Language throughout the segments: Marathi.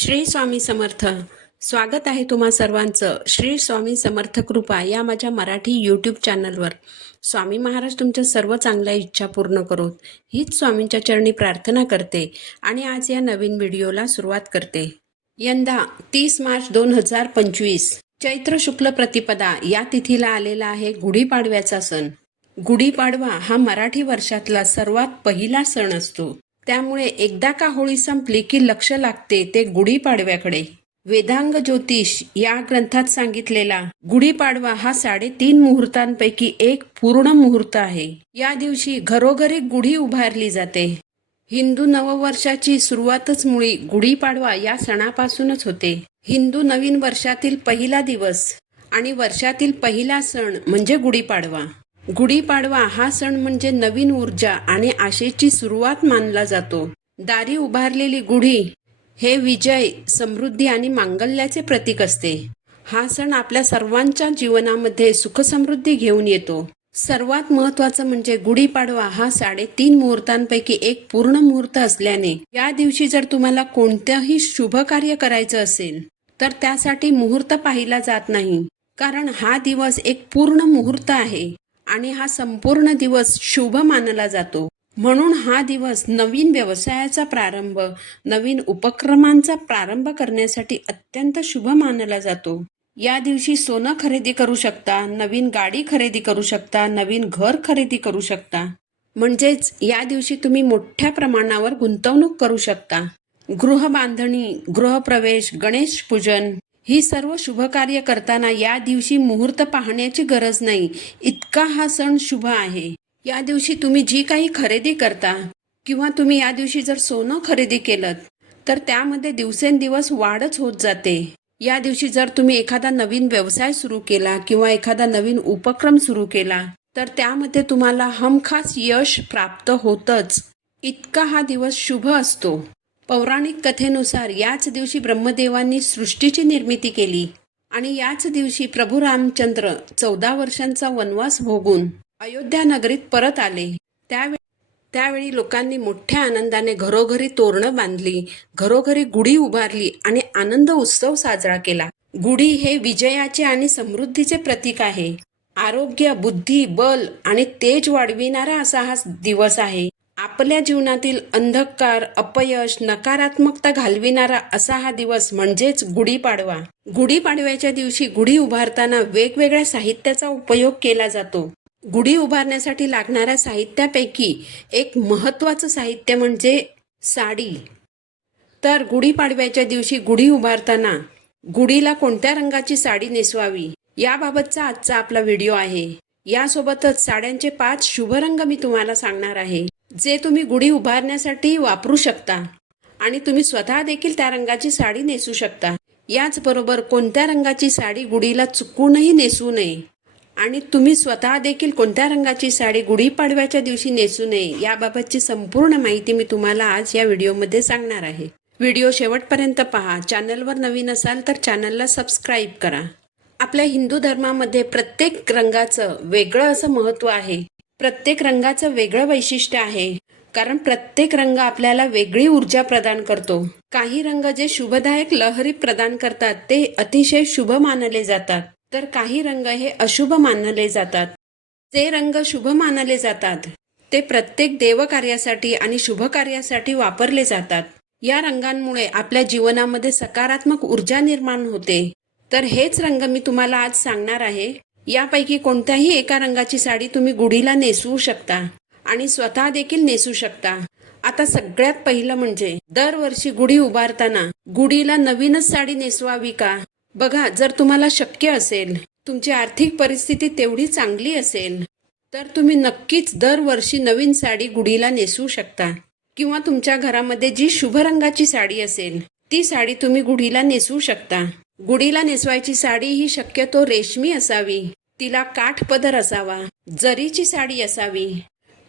श्री स्वामी समर्थ. स्वागत आहे तुम्हा सर्वांचं श्री स्वामी समर्थ कृपा या माझ्या मराठी यूट्यूब चॅनलवर. स्वामी महाराज तुमच्या सर्व चांगल्या इच्छा पूर्ण करोत हीच स्वामींच्या चरणी प्रार्थना करते आणि आज या नवीन व्हिडिओला सुरुवात करते. यंदा 30 मार्च 2025 चैत्र शुक्ल प्रतिपदा या तिथीला आलेला आहे गुढीपाडव्याचा सण. गुढीपाडवा हा मराठी वर्षातला सर्वात पहिला सण असतो. त्यामुळे एकदा का होळी संपली की लक्ष लागते ते गुढीपाडव्याकडे. वेदांग ज्योतिष या ग्रंथात सांगितलेला गुढीपाडवा हा 3.5 मुहूर्तांपैकी एक पूर्ण मुहूर्त आहे. या दिवशी घरोघरी गुढी उभारली जाते. हिंदू नववर्षाची सुरुवातच मुळी गुढीपाडवा या सणापासूनच होते. हिंदू नवीन वर्षातील पहिला दिवस आणि वर्षातील पहिला सण म्हणजे गुढीपाडवा. गुढीपाडवा हा सण म्हणजे नवीन ऊर्जा आणि आशेची सुरुवात मानला जातो. दारी उभारलेली गुढी हे विजय, समृद्धी आणि मांगल्याचे प्रतीक असते. हा सण आपल्या सर्वांच्या जीवनामध्ये सुखसमृद्धी घेऊन येतो. सर्वात महत्त्वाचं म्हणजे गुढीपाडवा हा 3.5 मुहूर्तांपैकी एक पूर्ण मुहूर्त असल्याने या दिवशी जर तुम्हाला कोणत्याही शुभ कार्य करायचं असेल तर त्यासाठी मुहूर्त पाहिला जात नाही, कारण हा दिवस एक पूर्ण मुहूर्त आहे आणि हा संपूर्ण दिवस शुभ मानला जातो. म्हणून हा दिवस नवीन व्यवसायाचा प्रारंभ, नवीन उपक्रमांचा प्रारंभ करण्यासाठी अत्यंत शुभ मानला जातो. या दिवशी सोनं खरेदी करू शकता, नवीन गाडी खरेदी करू शकता, नवीन घर खरेदी करू शकता. म्हणजेच या दिवशी तुम्ही मोठ्या प्रमाणावर गुंतवणूक करू शकता. गृहबांधणी, गृहप्रवेश, गणेश पूजन ही सर्व शुभ कार्य करताना या दिवशी मुहूर्त पाहण्याची गरज नाही, इतका हा सण शुभ आहे. या दिवशी तुम्ही जी काही खरेदी करता किंवा तुम्ही या दिवशी जर सोनं खरेदी केलं तर त्यामध्ये दिवसेंदिवस वाढच होत जाते. या दिवशी जर तुम्ही एखादा नवीन व्यवसाय सुरू केला किंवा एखादा नवीन उपक्रम सुरू केला तर त्यामध्ये तुम्हाला हमखास यश प्राप्त होतच. इतका हा दिवस शुभ असतो. पौराणिक कथेनुसार याच दिवशी ब्रह्मदेवांनी सृष्टीची निर्मिती केली आणि याच दिवशी प्रभू रामचंद्र 14 वर्षांचा वनवास भोगून अयोध्या नगरीत परत आले. त्यावेळी लोकांनी मोठ्या आनंदाने घरोघरी तोरणं बांधली, घरोघरी गुढी उभारली आणि आनंद उत्सव साजरा केला. गुढी हे विजयाचे आणि समृद्धीचे प्रतीक आहे. आरोग्य, बुद्धी, बल आणि तेज वाढविणारा असा हा दिवस आहे. आपल्या जीवनातील अंधकार, अपयश, नकारात्मकता घालविणारा असा हा दिवस म्हणजेच गुढीपाडवा. गुढीपाडव्याच्या दिवशी गुढी उभारताना वेगवेगळ्या साहित्याचा उपयोग केला जातो. गुढी उभारण्यासाठी लागणाऱ्या साहित्यापैकी एक महत्त्वाचं साहित्य म्हणजे साडी. तर गुढीपाडव्याच्या दिवशी गुढी उभारताना गुढीला कोणत्या रंगाची साडी नेसवावी याबाबतचा आजचा आपला व्हिडिओ आहे. यासोबतच साड्यांचे 5 शुभ रंग मी तुम्हाला सांगणार आहे, जे तुम्ही गुढी उभारण्यासाठी वापरू शकता आणि तुम्ही स्वतः देखील त्या रंगाची साडी नेसू शकता. याचबरोबर कोणत्या रंगाची साडी गुढीला चुकूनही नेसू नये आणि तुम्ही स्वतः देखील कोणत्या रंगाची साडी गुढीपाडव्याच्या दिवशी नेसू नये याबाबतची संपूर्ण माहिती मी तुम्हाला आज या व्हिडिओमध्ये सांगणार आहे. व्हिडिओ शेवटपर्यंत पहा. चॅनलवर नवीन असाल तर चॅनलला सबस्क्राईब करा. आपल्या हिंदू धर्मामध्ये प्रत्येक रंगाचं वेगळं असं महत्त्व आहे. प्रत्येक रंगाचं वेगळं वैशिष्ट्य आहे, कारण प्रत्येक रंग आपल्याला वेगळी ऊर्जा प्रदान करतो. काही रंग जे शुभदायक लहरी प्रदान करतात ते अतिशय शुभ मानले जातात, तर काही रंग हे अशुभ मानले जातात. जे रंग शुभ मानले जातात ते प्रत्येक देवकार्यासाठी आणि शुभ कार्यासाठी वापरले जातात. या रंगांमुळे आपल्या जीवनामध्ये सकारात्मक ऊर्जा निर्माण होते. तर हेच रंग मी तुम्हाला आज सांगणार आहे. यापैकी कोणत्याही एका रंगाची साडी तुम्ही गुढीला नेसवू शकता आणि स्वतः देखील नेसू शकता. आता सगळ्यात पहिलं म्हणजे दरवर्षी गुढी उभारताना गुढीला नवीनच साडी नेसवावी का? बघा, जर तुम्हाला शक्य असेल, तुमची आर्थिक परिस्थिती तेवढी चांगली असेल तर तुम्ही नक्कीच दरवर्षी नवीन साडी गुढीला नेसवू शकता. किंवा तुमच्या घरामध्ये जी शुभ रंगाची साडी असेल ती साडी तुम्ही गुढीला नेसवू शकता. गुढीला नेसवायची साडी ही शक्यतो रेशमी असावी, तिला काठपदर असावा, जरीची साडी असावी.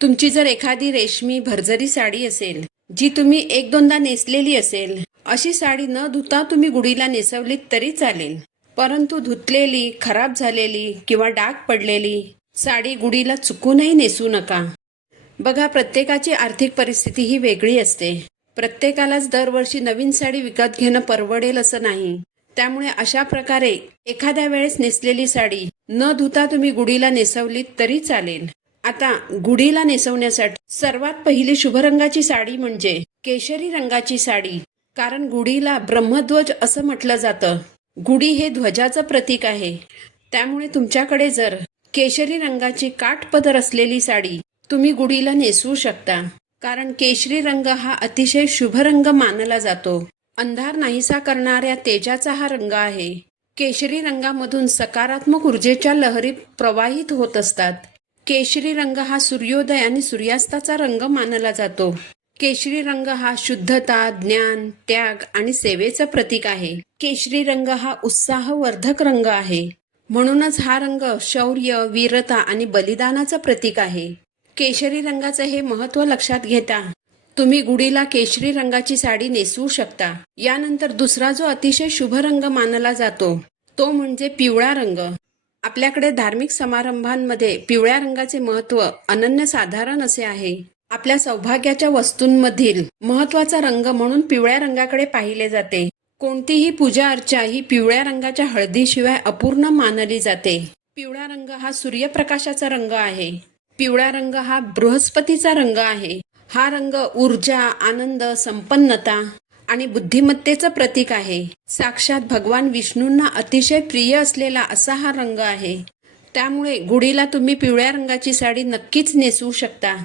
तुमची जर एखादी रेशमी भरजरी साडी असेल जी तुम्ही 1-2दा नेसलेली असेल, अशी साडी न धुता तुम्ही गुढीला नेसवलीत तरी चालेल. परंतु धुतलेली, खराब झालेली किंवा डाग पडलेली साडी गुढीला चुकूनही नेसू नका. बघा, प्रत्येकाची आर्थिक परिस्थिती ही वेगळी असते. प्रत्येकालाच दरवर्षी नवीन साडी विकत घेणं परवडेल असं नाही. त्यामुळे अशा प्रकारे एखाद्या वेळेस नेसलेली साडी न धुता तुम्ही गुढीला नेसवलीत तरी चालेल. आता गुढीला नेसवण्यासाठी सर्वात पहिली शुभ रंगाची साडी म्हणजे केशरी रंगाची साडी. कारण गुढीला ब्रह्मध्वज असं म्हटलं जातं. गुढी हे ध्वजाचं प्रतीक आहे. त्यामुळे तुमच्याकडे जर केशरी रंगाची काठपदर असलेली साडी तुम्ही गुढीला नेसवू शकता. कारण केशरी रंग हा अतिशय शुभ रंग मानला जातो. अंधार नाहीसा करणाऱ्या तेजाचा हा रंग आहे. केशरी रंगामधून सकारात्मक ऊर्जेच्या लहरी प्रवाहित होत असतात. केशरी रंग हा सूर्योदय आणि सूर्यास्ताचा रंग मानला जातो. केशरी रंग हा शुद्धता, ज्ञान, त्याग आणि सेवेचं प्रतीक आहे. केशरी रंग हा उत्साहवर्धक रंग आहे. म्हणूनच हा रंग शौर्य, वीरता आणि बलिदानाचं प्रतीक आहे. केशरी रंगाचं हे महत्त्व लक्षात घेता तुम्ही गुढीला केशरी रंगाची साडी नेसवू शकता. यानंतर दुसरा जो अतिशय शुभ रंग मानला जातो तो म्हणजे पिवळा रंग. आपल्याकडे धार्मिक समारंभांमध्ये पिवळ्या रंगाचे महत्त्व अनन्यसाधारण असे आहे. आपल्या सौभाग्याच्या वस्तूंमधील महत्त्वाचा रंग म्हणून पिवळ्या रंगाकडे पाहिले जाते. कोणतीही पूजा अर्चा ही पिवळ्या रंगाच्या हळदीशिवाय अपूर्ण मानली जाते. पिवळा रंग हा सूर्यप्रकाशाचा रंग आहे. पिवळा रंग हा बृहस्पतीचा रंग आहे. हा रंग ऊर्जा, आनंद, संपन्नता आणि बुद्धिमत्तेचं प्रतीक आहे. साक्षात भगवान विष्णूंना अतिशय प्रिय असलेला असा हा रंग आहे. त्यामुळे गुढीला तुम्ही पिवळ्या रंगाची साडी नक्कीच नेसवू शकता.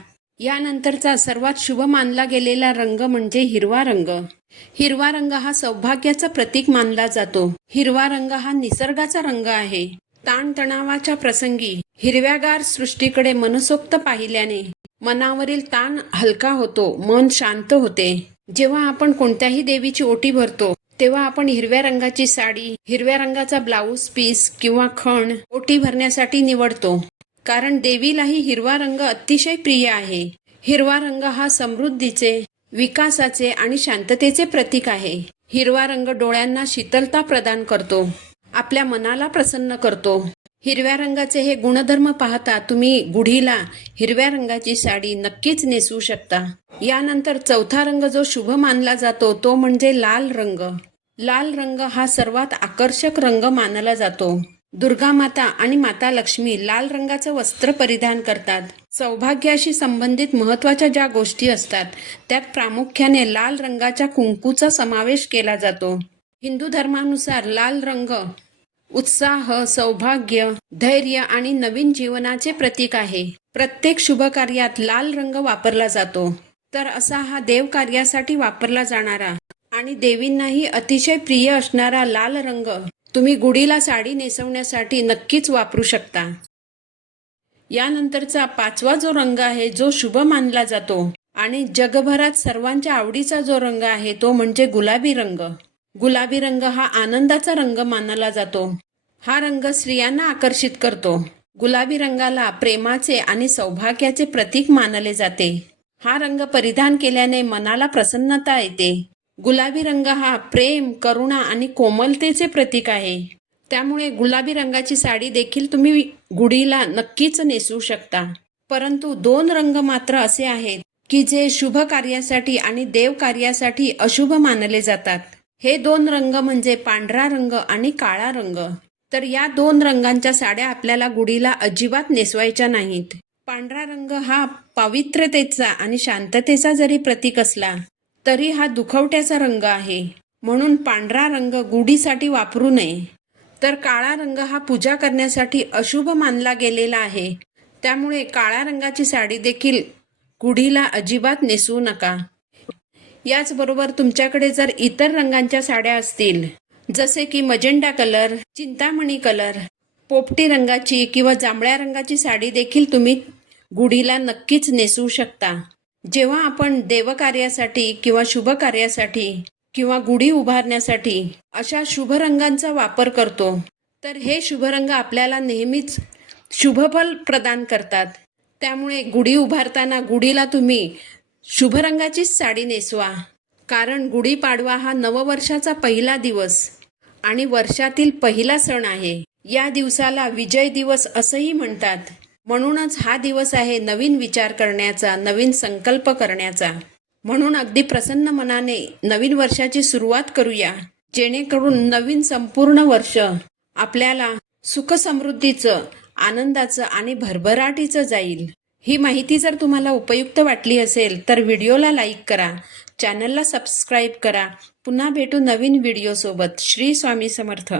यानंतरचा सर्वात शुभ मानला गेलेला रंग म्हणजे हिरवा रंग. हिरवा रंग हा सौभाग्याचं प्रतीक मानला जातो. हिरवा रंग हा निसर्गाचा रंग आहे. ताणतणावाच्या प्रसंगी हिरव्यागार सृष्टीकडे मनसोक्त पाहिल्याने मनावरील ताण हलका होतो, मन शांत होते. जेव्हा आपण कोणत्याही देवीची ओटी भरतो तेव्हा आपण हिरव्या रंगाची साडी, हिरव्या रंगाचा ब्लाऊज पीस किंवा खण ओटी भरण्यासाठी निवडतो. कारण देवीलाही हिरवा रंग अतिशय प्रिय आहे. हिरवा रंग हा समृद्धीचे, विकासाचे आणि शांततेचे प्रतीक आहे. हिरवा रंग डोळ्यांना शीतलता प्रदान करतो, आपल्या मनाला प्रसन्न करतो. हिरव्या रंगाचे हे गुणधर्म पाहता तुम्ही गुढीला हिरव्या रंगाची साडी नक्कीच नेसवू शकता. यानंतर चौथा रंग जो शुभ मानला जातो तो म्हणजे लाल रंग. लाल रंग हा सर्वात आकर्षक रंग मानला जातो. दुर्गा माता आणि माता लक्ष्मी लाल रंगाचं वस्त्र परिधान करतात. सौभाग्याशी संबंधित महत्त्वाच्या ज्या गोष्टी असतात त्यात प्रामुख्याने लाल रंगाच्या कुंकूचा समावेश केला जातो. हिंदू धर्मानुसार लाल रंग उत्साह, सौभाग्य, धैर्य आणि नवीन जीवनाचे प्रतीक आहे. प्रत्येक शुभ कार्यात लाल रंग वापरला जातो. तर असा हा देव कार्यासाठी वापरला जाणारा आणि देवींनाही अतिशय प्रिय असणारा लाल रंग तुम्ही गुढीला साडी नेसवण्यासाठी नक्कीच वापरू शकता. यानंतरचा पाचवा जो रंग आहे जो शुभ मानला जातो आणि जगभरात सर्वांच्या आवडीचा जो रंग आहे तो म्हणजे गुलाबी रंग. गुलाबी रंग हा आनंदाचा रंग मानला जातो. हा रंग स्त्रियांना आकर्षित करतो. गुलाबी रंगाला प्रेमाचे आणि सौभाग्याचे प्रतीक मानले जाते. हा रंग परिधान केल्याने मनाला प्रसन्नता येते. गुलाबी रंग हा प्रेम, करुणा आणि कोमलतेचे प्रतीक आहे. त्यामुळे गुलाबी रंगाची साडी देखील तुम्ही गुढीला नक्कीच नेसवू शकता. परंतु दोन रंग मात्र असे आहेत की जे शुभ कार्यासाठी आणि देव कार्यासाठी अशुभ मानले जातात. हे दोन रंग म्हणजे पांढरा रंग आणि काळा रंग. तर या दोन रंगांच्या साड्या आपल्याला गुढीला अजिबात नेसवायच्या नाहीत. पांढरा रंग हा पवित्रतेचा आणि शांततेचा जरी प्रतीक असला तरी हा दुखवट्याचा रंग आहे. म्हणून पांढरा रंग गुढीसाठी वापरू नये. तर काळा रंग हा पूजा करण्यासाठी अशुभ मानला गेलेला आहे. त्यामुळे काळ्या रंगाची साडी देखील गुढीला अजिबात नेसवू नका. याचबरोबर तुमच्याकडे जर इतर रंगांच्या साड्या असतील जसे की मजेंडा कलर, चिंतामणी कलर, पोपटी रंगाची किंवा जांभळ्या रंगाची साडी देखील तुम्ही गुढीला नक्कीच नेसवू शकता. जेव्हा आपण देवकार्यासाठी किंवा शुभ कार्यासाठी किंवा गुढी उभारण्यासाठी अशा शुभ रंगांचा वापर करतो तर हे शुभ रंग आपल्याला नेहमीच शुभफल प्रदान करतात. त्यामुळे गुढी उभारताना गुढीला तुम्ही शुभ रंगाचीच साडी नेसवा. कारण गुढीपाडवा हा नववर्षाचा पहिला दिवस आणि वर्षातील पहिला सण आहे. या दिवसाला विजय दिवस असंही म्हणतात. म्हणूनच हा दिवस आहे नवीन विचार करण्याचा, नवीन संकल्प करण्याचा. म्हणून अगदी प्रसन्न मनाने नवीन वर्षाची सुरुवात करूया, जेणेकरून नवीन संपूर्ण वर्ष आपल्याला सुख समृद्धीचं, आनंदाचं आणि भरभराटीचं जाईल. ही माहिती जर तुम्हाला उपयुक्त वाटली असेल तर व्हिडिओला लाईक करा, चॅनलला सबस्क्राईब करा. पुन्हा भेटू नवीन व्हिडिओसोबत. श्री स्वामी समर्थ.